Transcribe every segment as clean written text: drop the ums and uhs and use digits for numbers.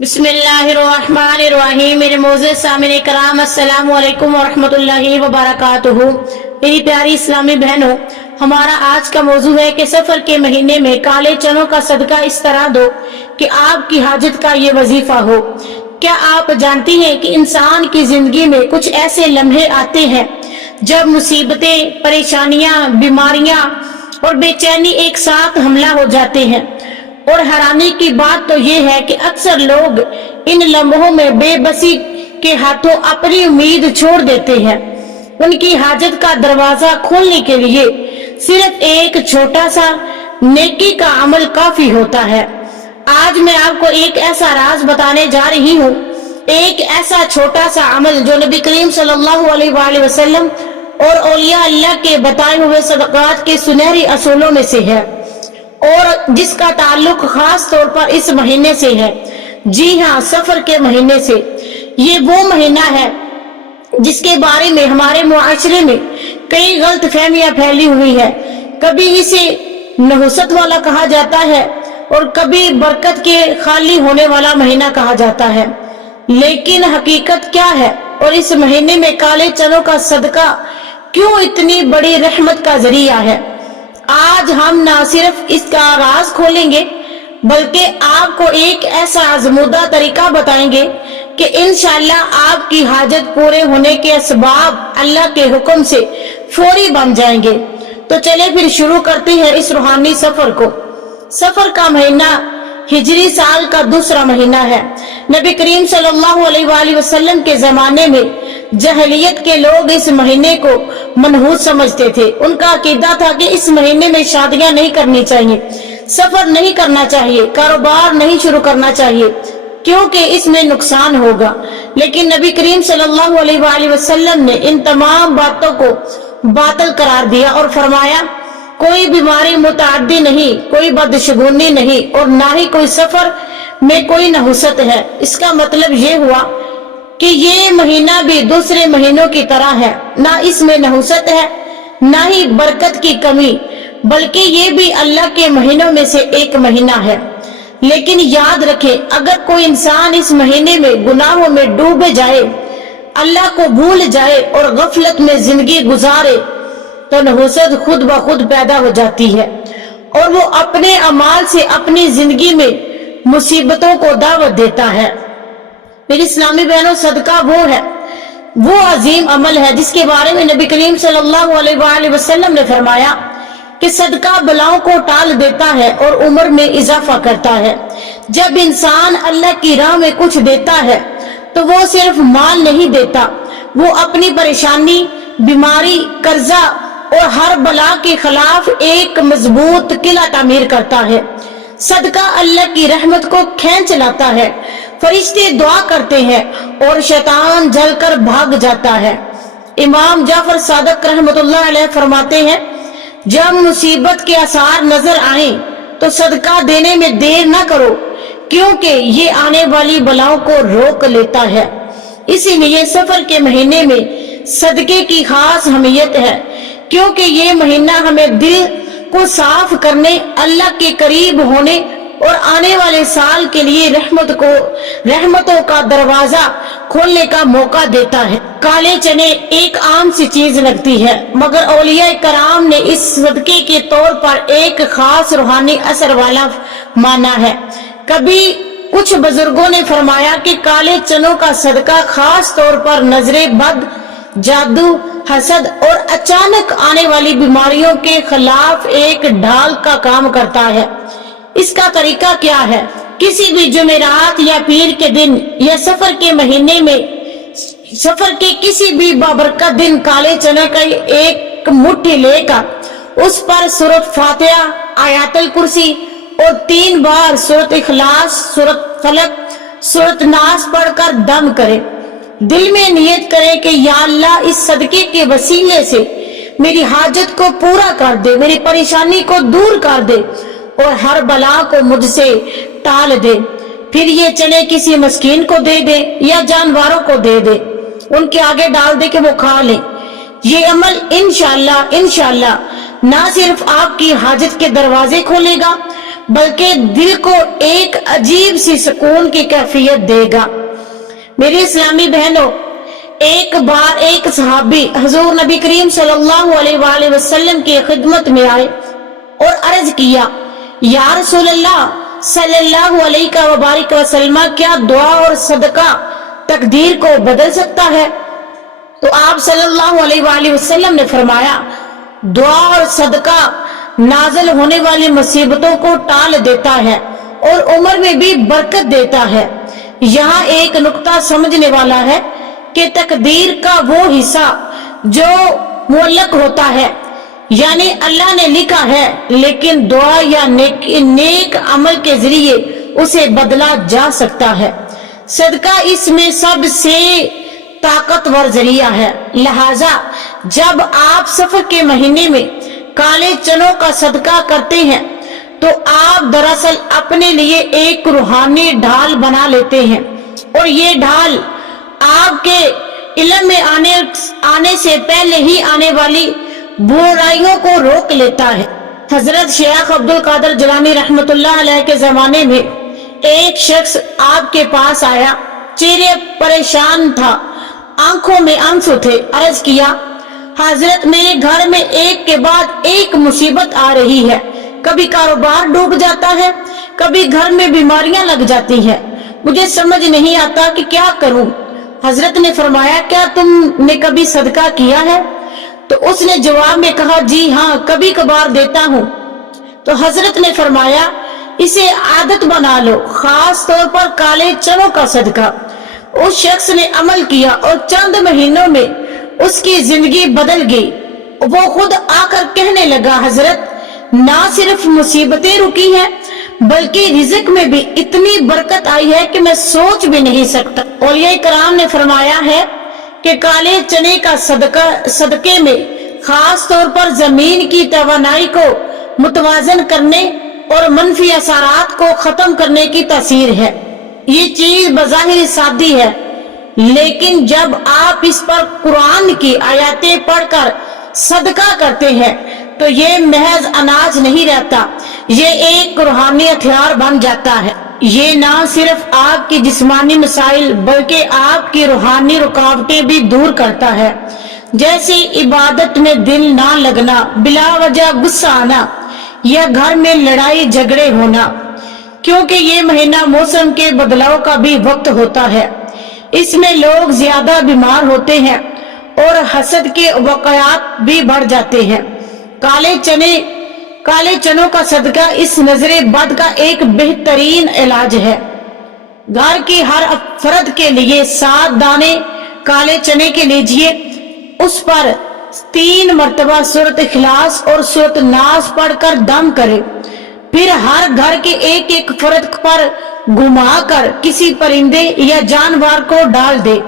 बिस्मिल्लाहिर्रहमानिर्रहीम। मेरे मोअज़्ज़ज़ सामिन कराम, अस्सलामु अलैकुम वरहमतुल्लाहि वबरकातुहू। मेरी प्यारी इस्लामी बहनों, हमारा आज का मौजू है कि सफर के महीने में काले चनों का सदका इस तरह दो कि आपकी हाजत का ये वजीफा हो। क्या आप जानती हैं कि इंसान की जिंदगी में कुछ ऐसे लम्हे आते हैं जब मुसीबतें, परेशानियां, बीमारियां और बेचैनी एक साथ हमला हो जाते हैं। और हैरानी की बात तो ये है कि अक्सर लोग इन लम्हों में बेबसी के हाथों अपनी उम्मीद छोड़ देते हैं। उनकी हाजत का दरवाजा खोलने के लिए सिर्फ एक छोटा सा नेकी का अमल काफी होता है। आज मैं आपको एक ऐसा राज बताने जा रही हूँ, एक ऐसा छोटा सा अमल जो नबी करीम सल्लल्लाहु अलैहि वसल्लम और औलिया अल्लाह के बताए हुए सदक़ात के सुनहरी असूलों में से है और जिसका ताल्लुक खास तौर पर इस महीने से है। जी हाँ, सफर के महीने से। ये वो महीना है जिसके बारे में हमारे मुआशरे में कई गलत फहमियां फैली हुई है। कभी इसे नहुसत वाला कहा जाता है और कभी बरकत के खाली होने वाला महीना कहा जाता है, लेकिन हकीकत क्या है और इस महीने में काले चनों का सदका क्यों इतनी बड़ी रहमत का जरिया है। आज हम ना सिर्फ इसका राज खोलेंगे बल्कि आपको एक ऐसा आजमूदा तरीका बताएंगे कि इंशाअल्लाह आपकी हाजत पूरे होने के असबाब अल्लाह के हुक्म से फौरी बन जाएंगे। तो चले फिर शुरू करते हैं इस रूहानी सफर को। सफर का महीना हिजरी साल का दूसरा महीना है। नबी करीम सल्लल्लाहु अलैहि वसल्लम के जमाने में जहलियत के लोग इस महीने को मनहूस समझते थे। उनका अकीदा था कि इस महीने में शादियां नहीं करनी चाहिए, सफर नहीं करना चाहिए, कारोबार नहीं शुरू करना चाहिए क्योंकि इसमें नुकसान होगा। लेकिन नबी करीम सल्लल्लाहु अलैहि वसल्लम ने इन तमाम बातों को बातिल करार दिया और फरमाया, कोई बीमारी मुताद्दी नहीं, कोई बदशगुनी नहीं और ना ही कोई सफर में कोई नहुसत है। इसका मतलब ये हुआ कि ये महीना भी दूसरे महीनों की तरह है, ना इसमें नहुसत है ना ही बरकत की कमी, बल्कि ये भी अल्लाह के महीनों में से एक महीना है। लेकिन याद रखें, अगर कोई इंसान इस महीने में गुनाहों में डूब जाए, अल्लाह को भूल जाए और गफलत में जिंदगी गुजारे तो नहुसत खुद ब खुद पैदा हो जाती है और वो अपने अमाल से अपनी जिंदगी में मुसीबतों को दावत देता है। मेरी इस्लामी बहनों, सदका वो अजीम अमल है जिसके बारे में नबी करीम सल्लल्लाहु अलैहि वसल्लम ने फरमाया कि सदका बलाओं को टाल देता है और उम्र में इजाफा करता है। जब इंसान अल्लाह की राह में कुछ देता है तो वो सिर्फ माल नहीं देता, वो अपनी परेशानी, बीमारी, कर्जा और हर बला के खिलाफ एक मजबूत किला तामीर करता है। सदका अल्लाह की रहमत को खींच लाता है, फरिश्ते दुआ करते हैं और शैतान जलकर भाग जाता है। इमाम जाफर सादिक रहमतुल्लाह अलैह फरमाते हैं, जब मुसीबत के आसार नजर आए तो सदका देने में देर ना करो क्योंकि ये आने वाली बलाओं को रोक लेता है। इसीलिए सफर के महीने में सदके की खास अहमियत है क्योंकि ये महीना हमें दिल को साफ करने, अल्लाह के करीब होने और आने वाले साल के लिए रहमतों का दरवाजा खोलने का मौका देता है। काले चने एक आम सी चीज लगती है, मगर औलिया कराम ने इस सदके के तौर पर एक खास रूहानी असर वाला माना है। कभी कुछ बुजुर्गों ने फरमाया कि काले चनों का सदका खास तौर पर नजरे बद, जादू, हसद और अचानक आने वाली बीमारियों के खिलाफ एक ढाल का काम करता है। इसका तरीका क्या है? किसी भी जुमेरात या पीर के दिन या सफर के महीने में, सफर के किसी भी बाबरकत दिन काले चने का एक मुट्ठी लेकर उस पर सूरत फातिहा, आयतुल कुर्सी और 3 बार सूरत इखलास, सूरत फलक, सूरत नास पढ़कर दम करे। दिल में नियत करे कि या अल्लाह, इस सदके के वसीले से मेरी हाजत को पूरा कर दे, मेरी परेशानी को दूर कर दे और हर बला को मुझसे टाल दे। फिर ये चने किसी मस्कीन को दे दे या जानवरों को दे दे, उनके आगे डाल दे कि वो खा ले। ये अमल इंशाअल्लाह ना सिर्फ आपकी हाजत के दरवाजे खोलेगा बल्कि दिल को एक अजीब सी सुकून की कैफियत देगा। मेरी इस्लामी बहनों, एक बार एक सहाबी हुजूर नबी करीम सल्लल्लाहु अलैहि वसल्लम की खिदमत में आए और अर्ज किया, या रसूल अल्लाह सल्लल्लाहु अलैहि वसल्लम, क्या दुआ और सदका तकदीर को बदल सकता है? तो आप सल्लल्लाहु अलैहि वसल्लम ने फरमाया, दुआ और सदका नाज़िल होने वाली मुसीबतों को टाल देता है और उम्र में भी बरकत देता है। यहाँ एक नुक्ता समझने वाला है कि तकदीर का वो हिस्सा जो मुअल्लक होता है, यानी अल्लाह ने लिखा है, लेकिन दुआ या नेक अमल के जरिए उसे बदला जा सकता है। सदका इसमें सबसे ताकतवर जरिया है। लिहाजा जब आप सफर के महीने में काले चनों का सदका करते हैं तो आप दरअसल अपने लिए एक रूहानी ढाल बना लेते हैं, और ये ढाल आपके इल्म में आने से पहले ही आने वाली बुराइयों को रोक लेता है। हजरत शेख अब्दुल कादिर जिलानी रहमतुल्लाह अलैह के जमाने में एक शख्स आपके पास आया, चेहरे परेशान था, आंखों में आंसू थे। अर्ज किया, हजरत मेरे घर में एक के बाद एक मुसीबत आ रही है, कभी कारोबार डूब जाता है, कभी घर में बीमारियां लग जाती हैं, मुझे समझ नहीं आता कि क्या करूं। हजरत ने फरमाया, क्या तुमने कभी सदका किया है? तो उसने जवाब में कहा, जी हाँ, कभी कभार देता हूँ। तो हजरत ने फरमाया, इसे आदत बना लो, खास तौर पर काले चनों का सदका। उस शख्स ने अमल किया और चंद महीनों में उसकी जिंदगी बदल गई। वो खुद आकर कहने लगा, हजरत, ना सिर्फ मुसीबतें रुकी हैं बल्कि रिज़्क में भी इतनी बरकत आई है कि मैं सोच भी नहीं सकता। औलिया कराम ने फरमाया है कि काले चने का सदके में खास तौर पर जमीन की तवानाई को मुतवाजन करने और मनफी असरात को खत्म करने की तासीर है। ये चीज बज़ाहिर सादी है, लेकिन जब आप इस पर कुरान की आयतें पढ़कर सदका करते हैं तो ये महज अनाज नहीं रहता, ये एक रूहानी हथियार बन जाता है। ये ना सिर्फ आपकी जिस्मानी मसाइल बल्कि आपकी रूहानी रुकावटें भी दूर करता है, जैसे इबादत में दिल ना लगना, बिला वजह गुस्सा आना या घर में लड़ाई झगड़े होना। क्योंकि ये महीना मौसम के बदलाव का भी वक्त होता है, इसमें लोग ज्यादा बीमार होते हैं और हसद के वाक़यात भी बढ़ जाते हैं। काले चनों का सदका इस नजरे बद का एक बेहतरीन इलाज है। घर की हर फर्द के लिए 7 दाने काले चने के लीजिए, उस पर 3 मरतबा सूरत इखलास और सूरत नास पढ़कर दम करे, फिर हर घर के एक एक फर्द पर घुमाकर किसी परिंदे या जानवर को डाल दे।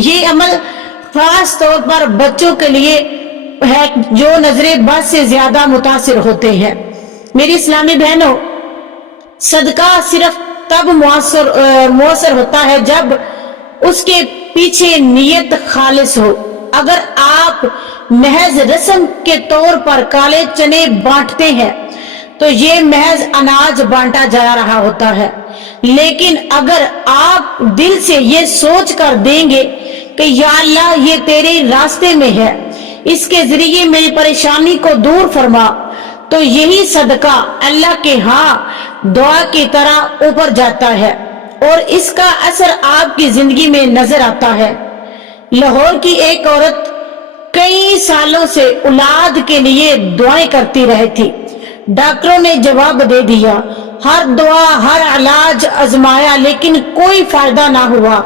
ये अमल खास तौर पर बच्चों के लिए है जो नजरे बद से ज्यादा मुतासिर होते हैं। मेरी इस्लामी बहनों, सदका सिर्फ तब मुअस्सर होता है जब उसके पीछे नियत खालिस हो। अगर आप महज रस्म के तौर पर काले चने बांटते हैं तो ये महज अनाज बांटा जा रहा होता है, लेकिन अगर आप दिल से ये सोच कर देंगे कि या अल्लाह, ये तेरे रास्ते में है, इसके जरिए मेरी परेशानी को दूर फरमा, तो यही सदका अल्लाह के यहाँ दुआ की तरह ऊपर जाता है और इसका असर आपकी जिंदगी में नजर आता है। लाहौर की एक औरत कई सालों से औलाद के लिए दुआएं करती रही थी। डॉक्टरों ने जवाब दे दिया, हर दुआ हर इलाज आजमाया, लेकिन कोई फायदा ना हुआ।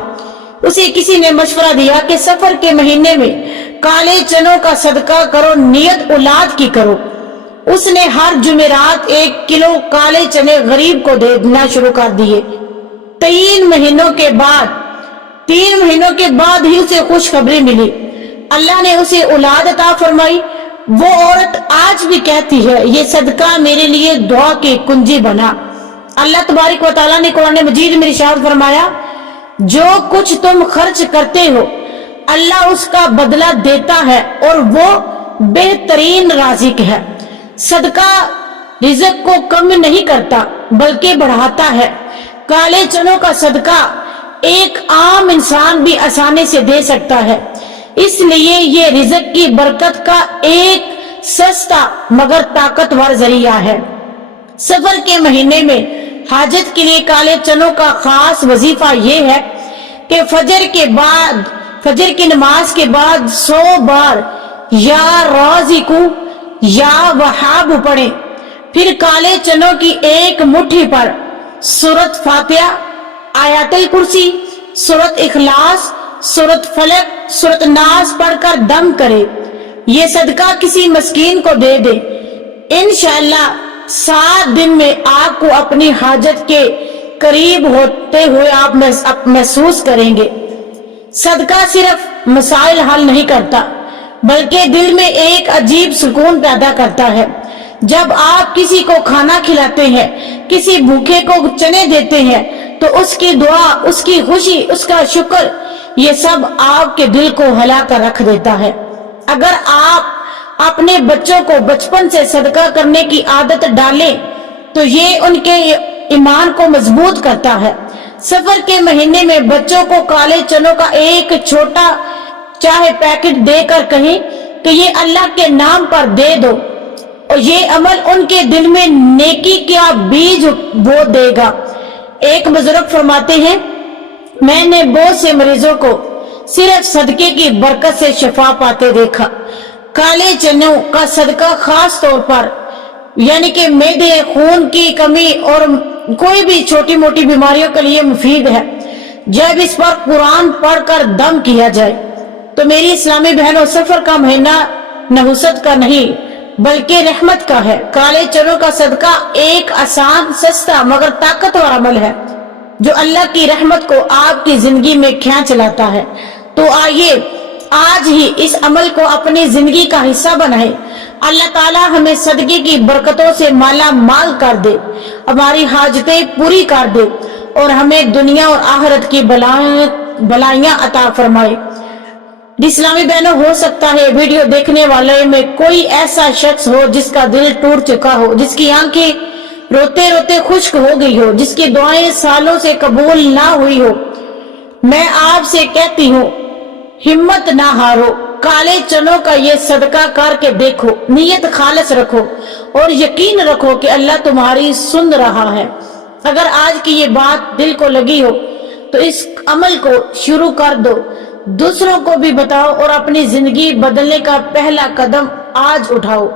उसे किसी ने मशवरा दिया कि सफर के महीने में काले चनों का सदका करो, नियत औलाद की करो। उसने हर जुमेरात 1 किलो काले चने गरीब को देना शुरू कर दिए। 3 महीनों के बाद ही उसे खुशखबरी मिली, अल्लाह ने उसे औलाद अता फरमाई। वो औरत आज भी कहती है, ये सदका मेरे लिए दुआ की कुंजी बना। अल्लाह तबारक व तआला ने कुरान मजीद में इरशाद फरमाया, जो कुछ तुम खर्च करते हो अल्लाह उसका बदला देता है और वो बेहतरीन राज़िक है। सदका रिज़्क को कम नहीं करता बल्कि बढ़ाता है। काले चनों का सदका एक आम इंसान भी आसानी से दे सकता है, इसलिए ये रिज़्क की बरकत का एक सस्ता मगर ताकतवर जरिया है। सफर के महीने में हाजत के लिए काले चनों का खास वजीफा ये है कि फजर की नमाज के बाद 100 बार या राज़िकू या वहाब पढ़ें। फिर काले चनों की एक मुट्ठी पर सूरत फातिहा, आयतुल कुर्सी, सूरत इखलास, सूरत फलक, सूरत नास पढ़कर दम करे। ये सदका किसी मस्कीन को दे दे, इंशाअल्लाह 7 दिन में आपको अपनी हाजत के करीब होते हुए आप महसूस करेंगे। सदका सिर्फ मसाइल हल नहीं करता बल्कि दिल में एक अजीब सुकून पैदा करता है। जब आप किसी को खाना खिलाते हैं, किसी भूखे को चने देते हैं, तो उसकी दुआ, उसकी खुशी, उसका शुक्र, ये सब आपके दिल को हिला कर रख देता है। अगर आप अपने बच्चों को बचपन से सदका करने की आदत डालें तो ये उनके ईमान को मजबूत करता है। सफर के महीने में बच्चों को काले चनों का एक छोटा चाहे पैकेट देकर कहें कि ये अल्लाह के नाम पर दे दो, और ये अमल उनके दिल में नेकी का बीज बो देगा। एक बुजुर्ग फरमाते हैं, मैंने बहुत से मरीजों को सिर्फ सदके की बरकत से शिफा पाते देखा। काले चनों का सदका खास तौर पर यानी कि मैदे, खून की कमी और कोई भी छोटी मोटी बीमारियों के लिए मुफीद है। जब इस पर कुरान पढ़कर दम किया जाए तो मेरी इस्लामी बहनों, सफर का महीना नहुसत का नहीं बल्कि रहमत का है। काले चनों का सदका एक आसान, सस्ता मगर ताकतवर अमल है जो अल्लाह की रहमत को आपकी जिंदगी में खींच लाता है। तो आइए आज ही इस अमल को अपनी जिंदगी का हिस्सा बनाए। अल्लाह ताला हमें सदके की बरकतों से माला माल कर दे, हमारी हाजतें पूरी कर दे और हमें दुनिया और आखिरत की भलाइयां अता फरमाए। इस्लामी बहनों, हो सकता है वीडियो देखने वाले में कोई ऐसा शख्स हो जिसका दिल टूट चुका हो, जिसकी आंखें रोते रोते खुश्क हो गई हो, जिसकी दुआएं सालों से कबूल ना हुई हो। मैं आपसे कहती हूँ, हिम्मत ना हारो, काले चनों का ये सदका करके देखो, नियत खालिस रखो और यकीन रखो कि अल्लाह तुम्हारी सुन रहा है। अगर आज की ये बात दिल को लगी हो तो इस अमल को शुरू कर दो, दूसरों को भी बताओ और अपनी जिंदगी बदलने का पहला कदम आज उठाओ।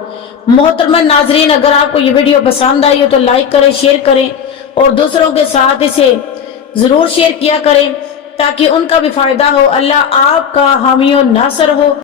मोहतरमा नाजरीन, अगर आपको ये वीडियो पसंद आई हो तो लाइक करें, शेयर करें और दूसरों के साथ इसे जरूर शेयर किया करें ताकि उनका भी फायदा हो। अल्लाह आपका हामी और नासर हो।